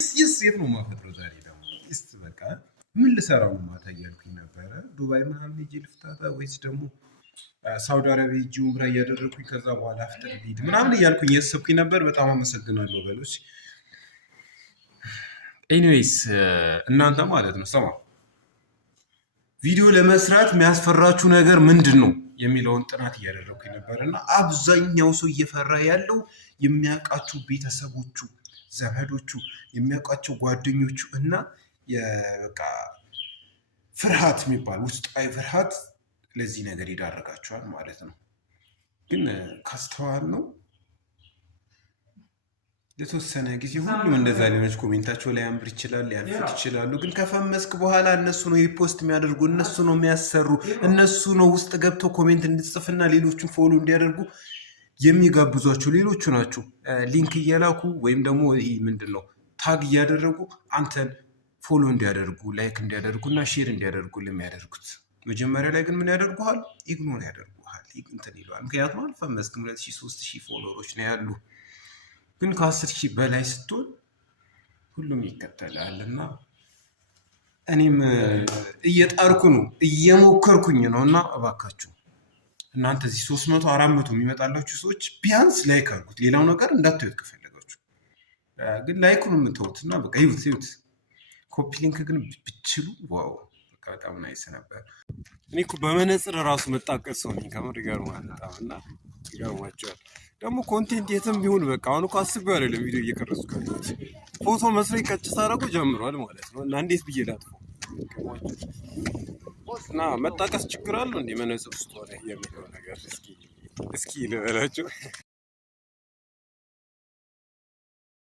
የት ነው የማፈጥረው ዛሬ ደግሞ በቃ ምን ልሰራው ነው ማታ እያልኩኝ ነበረ። ዱባይ ምናምን ሄጄ ልፍታታ ወይስ ደግሞ ሳውዲ አረቢያ ሄጄ ኡምራ እያደረግኩኝ ከዛ በኋላ አፍጥር ሊድ ምናምን እያልኩኝ ያሰብኩኝ ነበር። በጣም አመሰግናለሁ በሎች። ኤኒዌይስ እናንተ ማለት ነው ሰማ ቪዲዮ ለመስራት የሚያስፈራችሁ ነገር ምንድን ነው የሚለውን ጥናት እያደረግኩኝ ነበር እና አብዛኛው ሰው እየፈራ ያለው የሚያውቃችሁ ቤተሰቦቹ፣ ዘመዶቹ፣ የሚያውቃቸው ጓደኞቹ እና በቃ ፍርሃት የሚባል ውስጣዊ ፍርሃት ለዚህ ነገር ይዳረጋቸዋል ማለት ነው። ግን ካስተዋል ነው ለተወሰነ ጊዜ ሁሉም እንደዛ ሊሆነች ኮሜንታቸው ላይ ያምር ይችላል፣ ሊያልፉት ይችላሉ። ግን ከፈመስክ በኋላ እነሱ ነው ሪፖስት የሚያደርጉ፣ እነሱ ነው የሚያሰሩ፣ እነሱ ነው ውስጥ ገብተው ኮሜንት እንድትጽፍና ሌሎቹን ፎሎ እንዲያደርጉ የሚጋብዟቸው ሌሎቹ ናቸው። ሊንክ እየላኩ ወይም ደግሞ ይህ ምንድን ነው ታግ እያደረጉ አንተን ፎሎ እንዲያደርጉ፣ ላይክ እንዲያደርጉ እና ሼር እንዲያደርጉ የሚያደርጉት። መጀመሪያ ላይ ግን ምን ያደርጉሃል? ኢግኖር ያደርጉሃል፣ እንትን ይለዋል። ምክንያቱም አልፈመስክም 2000 3000 ፎሎወሮች ነው ያሉ። ግን ከ10,000 በላይ ስትሆን ሁሉም ይከተላል። እና እኔም እየጣርኩ ነው እየሞከርኩኝ ነው። እና እባካችሁ እናንተ እዚህ 300 400 የሚመጣላችሁ ሰዎች ቢያንስ ላይክ አድርጉት። ሌላው ነገር እንዳትዩት ከፈለጋችሁ፣ ግን ላይኩን የምትወት እና በቃ ይዩት። ኮፒ ሊንክ ግን ብችሉ ዋው በጣም ናይስ ነበር። እኔ እኮ በመነጽር ራሱ መጣቀስ ሰው ነኝ። ከምር ይገርማል በጣም እና ይገርማቸዋል ደግሞ ኮንቴንት የትም ቢሆን በቃ አሁን እኮ አስቤው አይደለም ቪዲዮ እየቀረጹ ካሉት ፎቶ መስራት ቀጭ ሳረጉ ጀምሯል ማለት ነው። እና እንዴት ብዬ ላጥፎ እና መጣቀስ ችግር አለው እንዴ? መነጽር ውስጥ ሆነ የሚለው ነገር እስኪ ልበላችሁ